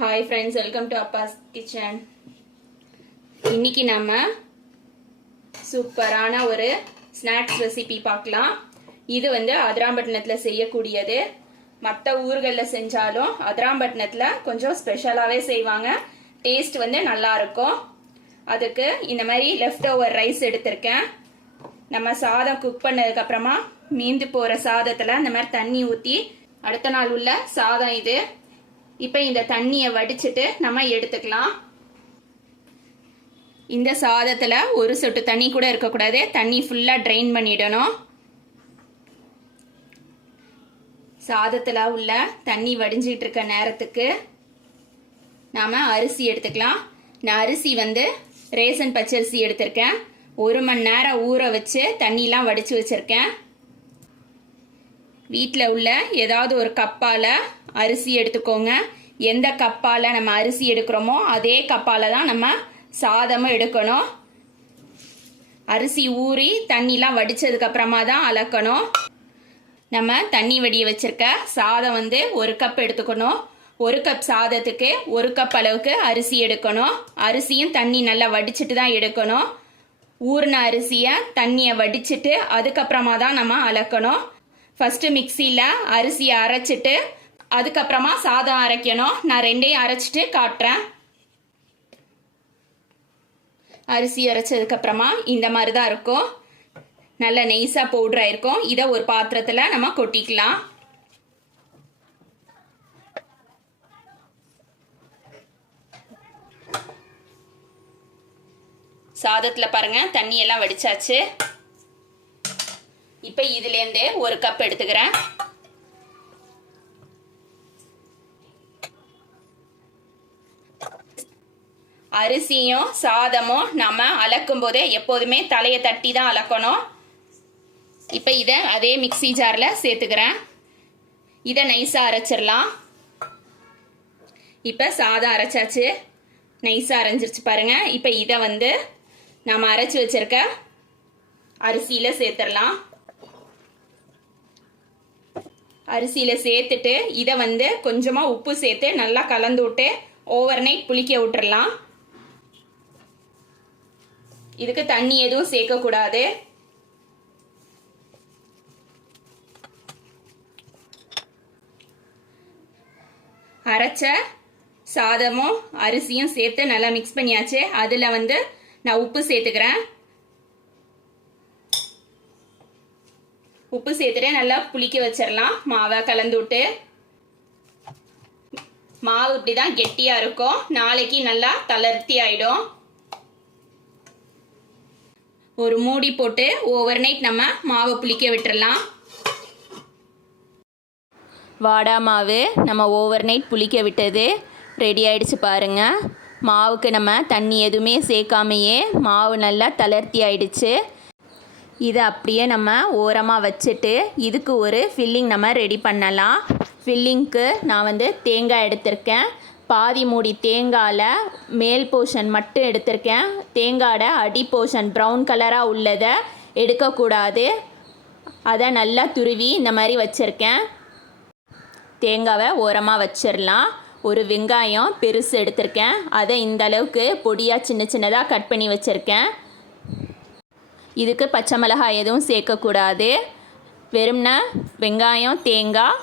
Hi friends, welcome to Abbas kitchen. இன்னைக்கு நம்ம சூப்பரான ஒரு ஸ்நாக்ஸ் ரெசிபி பார்க்கலாம். இது அதிராம்பட்டினத்தில் செய்யக்கூடியது. மற்ற ஊர்களில் செஞ்சாலும் அதிராம்பட்டினத்தில் கொஞ்சம் ஸ்பெஷலாகவே செய்வாங்க. டேஸ்ட் நல்லா இருக்கும். அதுக்கு இந்த மாதிரி லெஃப்ட் ஓவர் ரைஸ் எடுத்திருக்கேன். நம்ம சாதம் குக் பண்ணதுக்கு அப்புறமா மீந்து போகிற சாதத்தில் இந்த மாதிரி தண்ணி ஊற்றி அடுத்த நாள் உள்ள சாதம் இது. இப்போ இந்த தண்ணியை வடிச்சிட்டு நம்ம எடுத்துக்கலாம். இந்த சாதத்தில் ஒரு சொட்டு தண்ணி கூட இருக்கக்கூடாது. தண்ணி ஃபுல்லாக ட்ரைன் பண்ணிடணும். சாதத்தில் உள்ள தண்ணி வடிஞ்சிட்டு இருக்க நேரத்துக்கு நாம் அரிசி எடுத்துக்கலாம். நான் அரிசி ரேசன் பச்சரிசி எடுத்திருக்கேன். 1 மணி நேரம் ஊற வச்சு தண்ணிலாம் வடித்து வச்சுருக்கேன். வீட்டில் உள்ள ஏதாவது ஒரு கப்பால் அரிசி எடுத்துக்கோங்க. எந்த கப்பால் நம்ம அரிசி எடுக்கிறோமோ அதே கப்பால் தான் நம்ம சாதமும் எடுக்கணும். அரிசி ஊறி தண்ணிலாம் வடித்ததுக்கப்புறமா தான் அளக்கணும். நம்ம தண்ணி வடிய வச்சுருக்க சாதம் 1 கப் எடுத்துக்கணும். 1 கப் சாதத்துக்கு 1 கப் அளவுக்கு அரிசி எடுக்கணும். அரிசியும் தண்ணி நல்லா வடிச்சிட்டு தான் எடுக்கணும். ஊறின அரிசியை தண்ணியை வடிச்சிட்டு அதுக்கப்புறமா தான் நம்ம அளக்கணும். ஃபஸ்ட்டு மிக்சியில் அரிசியை அரைச்சிட்டு அதுக்கப்புறமா சாதம் அரைக்கணும். நான் ரெண்டையும் அரைச்சிட்டு காட்டுறேன். அரிசி அரைச்சதுக்கப்புறமா இந்த மாதிரி தான் இருக்கும். நல்ல நெய்ஸாக பவுடராக இருக்கும். இதை ஒரு பாத்திரத்தில் நம்ம கொட்டிக்கலாம். சாதத்தில் பாருங்கள் தண்ணியெல்லாம் வடிச்சாச்சு. இப்போ இதுலேருந்து 1 கப் எடுத்துக்கிறேன். அரிசியும் சாதமும் நம்ம அளக்கும் போதே எப்போதுமே தலையை தட்டி தான் அளக்கணும். இப்போ இதை அதே மிக்சி ஜாரில் சேர்த்துக்கிறேன். இதை நைஸாக அரைச்சிடலாம். இப்போ சாதம் அரைச்சாச்சு, நைஸாக அரைஞ்சிருச்சு பாருங்கள். இப்போ இதை நம்ம அரைச்சி வச்சிருக்க அரிசியில் சேர்த்துடலாம். அரிசியில் சேர்த்துட்டு இதை கொஞ்சமாக உப்பு சேர்த்து நல்லா கலந்து விட்டு ஓவர் நைட் புளிக்க விட்டுறலாம். இதுக்கு தண்ணி எதுவும் சேர்க்கக்கூடாது. அரைச்ச சாதமும் அரிசியும் சேர்த்து நல்லா மிக்ஸ் பண்ணியாச்சு. அதில் நான் உப்பு சேர்த்துக்கிறேன். உப்பு சேர்த்துட்டு நல்லா புளிக்க வச்சிடலாம். மாவை கலந்து விட்டு மாவு இப்படி தான் கெட்டியாக இருக்கும். நாளைக்கு நல்லா தளர்த்தி ஆகிடும். ஒரு மூடி போட்டு ஓவர் நைட் நம்ம மாவை புளிக்க விட்டுறலாம். வாடா மாவு நம்ம ஓவர் நைட் புளிக்க விட்டது ரெடி ஆகிடுச்சு பாருங்கள். மாவுக்கு நம்ம தண்ணி எதுவுமே சேர்க்காமையே மாவு நல்லா தளர்த்தி ஆயிடுச்சு. இதை அப்படியே நம்ம ஓரமாக வச்சுட்டு இதுக்கு ஒரு ஃபில்லிங் நம்ம ரெடி பண்ணலாம். ஃபில்லிங்க்கு நான் தேங்காய் எடுத்திருக்கேன். பாதி மூடி தேங்காயில் மேல் போர்ஷன் மட்டும் எடுத்திருக்கேன். தேங்காயோட அடி போர்ஷன் ப்ரௌன் கலராக உள்ளதை எடுக்கக்கூடாது. அதை நல்லா துருவி இந்த மாதிரி வச்சுருக்கேன். தேங்காவை ஓரமாக வச்சிடலாம். ஒரு வெங்காயம் பெருசு எடுத்திருக்கேன். அதை இந்த அளவுக்கு பொடியாக சின்ன சின்னதாக கட் பண்ணி வச்சுருக்கேன். இதுக்கு பச்சை மிளகாய் எதுவும் சேர்க்கக்கூடாது. வெறும்னா வெங்காயம், தேங்காய்,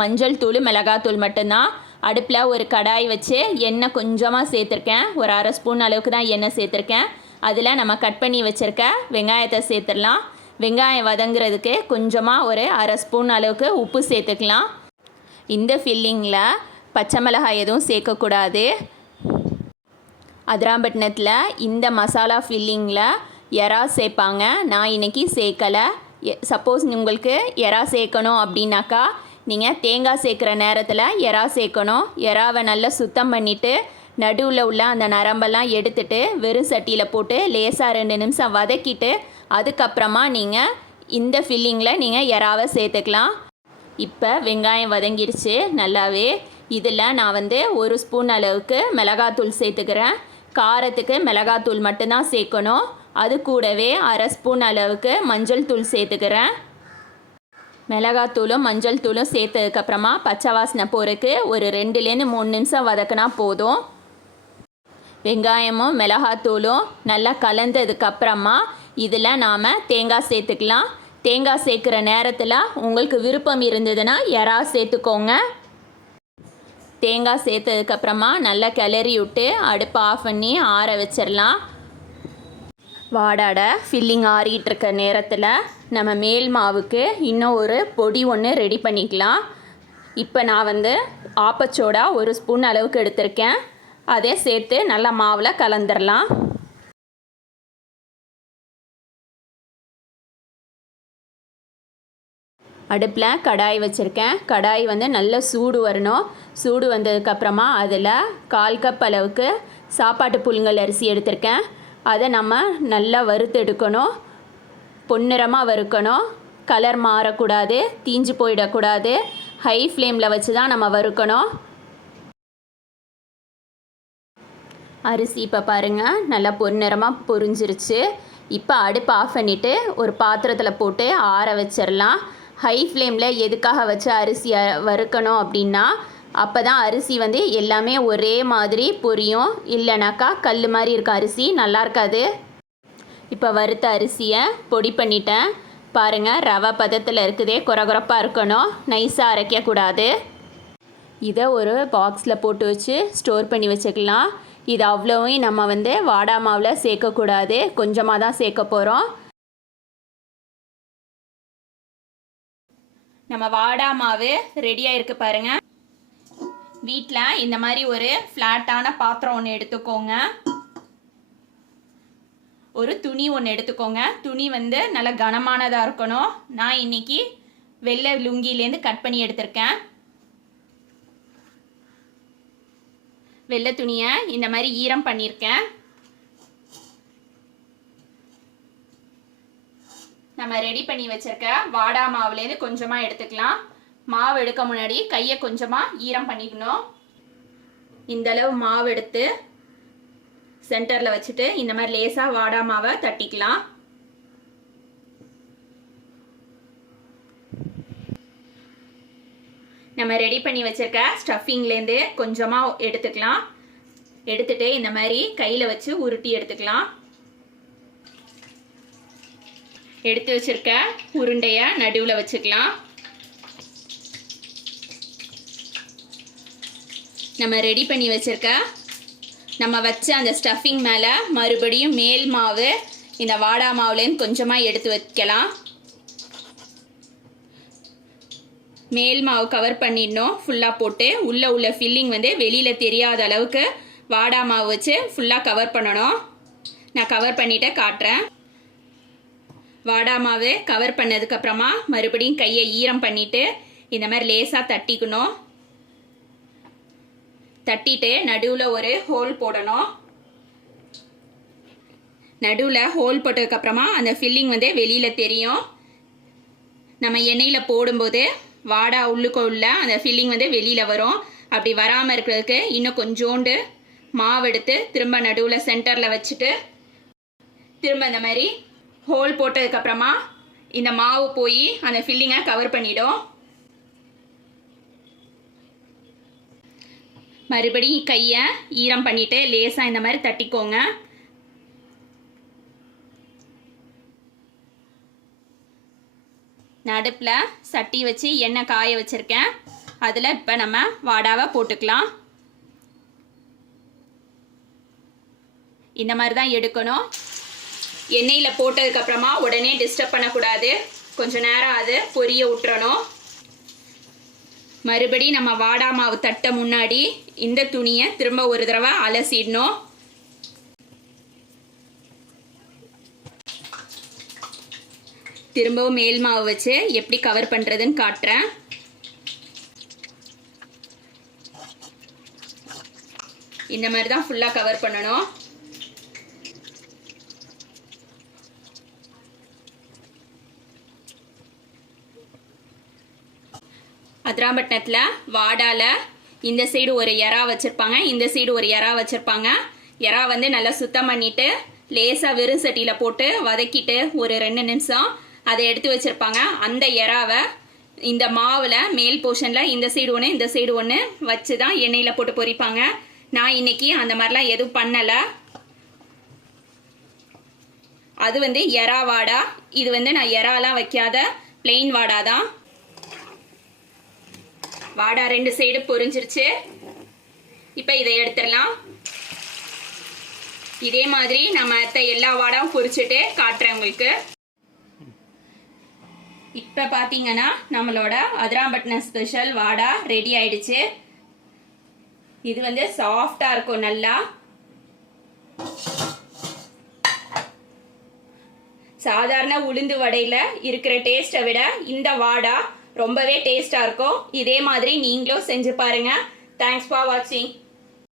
மஞ்சள் தூள், மிளகாத்தூள் மட்டும்தான். அடுப்பில் ஒரு கடாய் வச்சு எண்ணெய் கொஞ்சமாக சேர்த்துருக்கேன். ஒரு 1/2 ஸ்பூன் அளவுக்கு தான் எண்ணெய் சேர்த்துருக்கேன். அதில் நம்ம கட் பண்ணி வச்சுருக்க வெங்காயத்தை சேர்த்துடலாம். வெங்காயம் வதங்குறதுக்கு கொஞ்சமாக ஒரு 1/2 ஸ்பூன் அளவுக்கு உப்பு சேர்த்துக்கலாம். இந்த ஃபில்லிங்கில் பச்சை மிளகாய் எதுவும் சேர்க்கக்கூடாது. அதிராம்பட்டினத்தில் இந்த மசாலா ஃபில்லிங்கில் எறா சேர்ப்பாங்க. நான் இன்றைக்கி சேர்க்கலை. சப்போஸ் உங்களுக்கு எறா சேர்க்கணும் அப்படின்னாக்கா நீங்கள் தேங்காய் சேர்க்குற நேரத்தில் எறா சேர்க்கணும். எறாவை நல்லா சுத்தம் பண்ணிவிட்டு நடுவில் உள்ள அந்த நரம்பெல்லாம் எடுத்துட்டு வெறும் சட்டியில் போட்டு லேசாக 2 நிமிஷம் வதக்கிட்டு அதுக்கப்புறமா நீங்கள் இந்த ஃபில்லிங்கில் நீங்கள் எறாவை சேர்த்துக்கலாம். இப்போ வெங்காயம் வதங்கிடுச்சு நல்லாவே. இதில் நான் 1 ஸ்பூன் அளவுக்கு மிளகாத்தூள் சேர்த்துக்கிறேன். காரத்துக்கு மிளகாத்தூள் மட்டும்தான் சேர்க்கணும். அது கூடவே 1/2 ஸ்பூன் அளவுக்கு மஞ்சள் தூள் சேர்த்துக்கிறேன். மிளகாத்தூளும் மஞ்சள் தூளும் சேர்த்ததுக்கப்புறமா பச்சை வாசனை போகிறதுக்கு ஒரு 2லேருந்து 3 நிமிஷம் வதக்கினா போதும். வெங்காயமும் மிளகாத்தூளும் நல்லா கலந்ததுக்கப்புறமா இதில் நாம் தேங்காய் சேர்த்துக்கலாம். தேங்காய் சேர்க்குற நேரத்தில் உங்களுக்கு விருப்பம் இருந்ததுன்னா எறா சேர்த்துக்கோங்க. தேங்காய் சேர்த்ததுக்கப்புறமா நல்லா கிளறி விட்டு அடுப்பை ஆஃப் பண்ணி ஆற வச்சிடலாம். வாடாட ஃபில்லிங் ஆறிக்கிட்டு இருக்க நேரத்தில் நம்ம மேல் மாவுக்கு இன்னும் ஒரு பொடி ஒன்று ரெடி பண்ணிக்கலாம். இப்போ நான் ஆப்பச்சோடா 1 ஸ்பூன் அளவுக்கு எடுத்திருக்கேன். அதே சேர்த்து நல்லா மாவில் கலந்துடலாம். அடுப்பில் கடாய் வச்சுருக்கேன். கடாய் நல்ல சூடு வரணும். சூடு வந்ததுக்கப்புறமா அதில் 1/4 கப் அளவுக்கு சாப்பாட்டு புழுங்கல் அரிசி எடுத்திருக்கேன். அதை நம்ம நல்லா வறுத்து எடுக்கணும். பொன்னிறமாக வறுக்கணும். கலர் மாறக்கூடாது, தீஞ்சு போயிடக்கூடாது. ஹை ஃப்ளேமில் வச்சு தான் நம்ம வறுக்கணும். அரிசி இப்போ பாருங்கள் நல்லா பொன்னிறமாக பொரிஞ்சிருச்சு. இப்போ அடுப்பு ஆஃப் பண்ணிவிட்டு ஒரு பாத்திரத்தில் போட்டு ஆற வச்சிடலாம். ஹை ஃப்ளேமில் எதுக்காக வச்சு அரிசியை வறுக்கணும் அப்படின்னா அப்போ தான் அரிசி எல்லாமே ஒரே மாதிரி பொரியும். இல்லைனாக்கா கல் மாதிரி இருக்கும் அரிசி, நல்லா இருக்காது. இப்போ வறுத்த அரிசியை பொடி பண்ணிட்டேன். பாருங்கள் ரவை பதத்தில் இருக்குதே, குறகுறப்பாக இருக்கணும், நைஸாக அரைக்கக்கூடாது. இதை ஒரு பாக்ஸில் போட்டு வச்சு ஸ்டோர் பண்ணி வச்சுக்கலாம். இது அவ்வளோவும் நம்ம வாடா மாவில் சேர்க்கக்கூடாது, கொஞ்சமாக தான் சேர்க்க போகிறோம். நம்ம வாடா மாவு ரெடியாக இருக்குது பாருங்கள். வீட்டில் இந்த மாதிரி ஒரு ஃப்ளாட்டான பாத்திரம் ஒன்று எடுத்துக்கோங்க. ஒரு துணி ஒன்று எடுத்துக்கோங்க. துணி நல்லா கனமானதாக இருக்கணும். நான் இன்னைக்கு வெள்ளை லுங்கிலேருந்து கட் பண்ணி எடுத்திருக்கேன். வெள்ளை துணியை இந்த மாதிரி ஈரம் பண்ணியிருக்கேன். நம்ம ரெடி பண்ணி வச்சிருக்க வாடா மாவுலேருந்து கொஞ்சமாக எடுத்துக்கலாம். மாவு எடுக்க முன்னாடி கையை கொஞ்சமாக ஈரம் பண்ணிக்கணும். இந்தளவு மாவு எடுத்து சென்டரில் வச்சுட்டு இந்த மாதிரி லேசாக வாடா மாவை தட்டிக்கலாம். நம்ம ரெடி பண்ணி வச்சிருக்க ஸ்டஃபிங்லேருந்து கொஞ்சமாக எடுத்துக்கலாம். எடுத்துட்டு இந்த மாதிரி கையில் வச்சு உருட்டி எடுத்துக்கலாம். எடுத்து வச்சிருக்க உருண்டையை நடுவில் வச்சுக்கலாம். நம்ம ரெடி பண்ணி வச்சிருக்க நம்ம வச்ச அந்த ஸ்டஃபிங் மேலே மறுபடியும் மேல் மாவு இந்த வாடா மாவுலேருந்து கொஞ்சமாக எடுத்து வைக்கலாம். மேல் மாவு கவர் பண்ணிடணும். ஃபுல்லாக போட்டு உள்ளே உள்ள ஃபில்லிங் வெளியில் தெரியாத அளவுக்கு வாடா மாவு வச்சு ஃபுல்லாக கவர் பண்ணணும். நான் கவர் பண்ணிவிட்டு காட்டுறேன். வாடா மாவு கவர் பண்ணதுக்கப்புறமா மறுபடியும் கையை ஈரம் பண்ணிவிட்டு இந்த மாதிரி லேசாக தட்டிக்கணும். தட்டிட்டு நடுவில் ஒரு ஹோல் போடணும். நடுவில் ஹோல் போட்டதுக்கப்புறமா அந்த ஃபில்லிங் வெளியில் தெரியும். நம்ம எண்ணெயில் போடும்போது வாடா உள்ளுக்குள்ள அந்த ஃபில்லிங் வெளியில் வரும். அப்படி வராமல் இருக்கிறதுக்கு இன்னும் கொஞ்சோண்டு மாவு எடுத்து திரும்ப நடுவில் சென்டரில் வச்சுட்டு திரும்ப இந்த மாதிரி ஹோல் போட்டதுக்கப்புறமா இந்த மாவு போய் அந்த ஃபில்லிங்கை கவர் பண்ணிடும். மறுபடியும் கையை ஈரம் பண்ணிவிட்டு லேசாக இந்த மாதிரி தட்டிக்கோங்க. நடுப்பில் சட்டி வச்சு எண்ணெய் காய வச்சுருக்கேன். அதில் இப்போ நம்ம வாடாவை போட்டுக்கலாம். இந்த மாதிரி தான் எடுக்கணும். எண்ணெயில் போட்டதுக்கப்புறமா உடனே டிஸ்டர்ப் பண்ணக்கூடாது. கொஞ்சம் நேரம் அது பொரிய விட்டுறணும். மறுபடி நம்ம வாடா மாவு தட்ட முன்னாடி இந்த துணியை திரும்ப ஒரு தடவை அலசிடணும். திரும்பவும் மேல் மாவு வச்சு எப்படி கவர் பண்ணுறதுன்னு காட்டுறேன். இந்த மாதிரி தான் ஃபுல்லாக கவர் பண்ணணும். அதிராம்பட்டினத்தில் வாடால இந்த சைடு ஒரு எறா வச்சுருப்பாங்க, இந்த சைடு ஒரு எறா வச்சுருப்பாங்க. எறா நல்லா சுத்தம் பண்ணிவிட்டு லேசாக வெறும் சட்டியில் போட்டு வதக்கிட்டு ஒரு 2 நிமிஷம் அதை எடுத்து வச்சுருப்பாங்க. அந்த எறாவை இந்த மாவில் மேல் போர்ஷனில் இந்த சைடு ஒன்று இந்த சைடு ஒன்று வச்சு தான் எண்ணெயில் போட்டு பொரிப்பாங்க. நான் இன்னைக்கு அந்த மாதிரிலாம் எதுவும் பண்ணலை. அது வந்து எறா வாடா. இது வந்து நான் எறாலாம் வைக்காத பிளெயின் வாடா தான். வாடா 2 சைடு பொரிஞ்சிருச்சு. இப்போ இதை எடுத்துடலாம். இதே மாதிரி நான் மற்ற எல்லா வாடாவும் பொரிச்சுட்டு காட்டுறேன் உங்களுக்கு. இப்போ பார்த்தீங்கன்னா நம்மளோட அதிராம்பட்டினம் ஸ்பெஷல் வாடா ரெடி ஆயிடுச்சு. இது வந்து சாஃப்டாக இருக்கும் நல்லா. சாதாரண உளுந்து வடையில் இருக்கிற டேஸ்ட்டை விட இந்த வாடா ரொம்பவே டேஸ்டாக இருக்கும். இதே மாதிரி நீங்களும் செஞ்சு பாருங்க. தேங்க்ஸ் ஃபார் வாட்சிங்.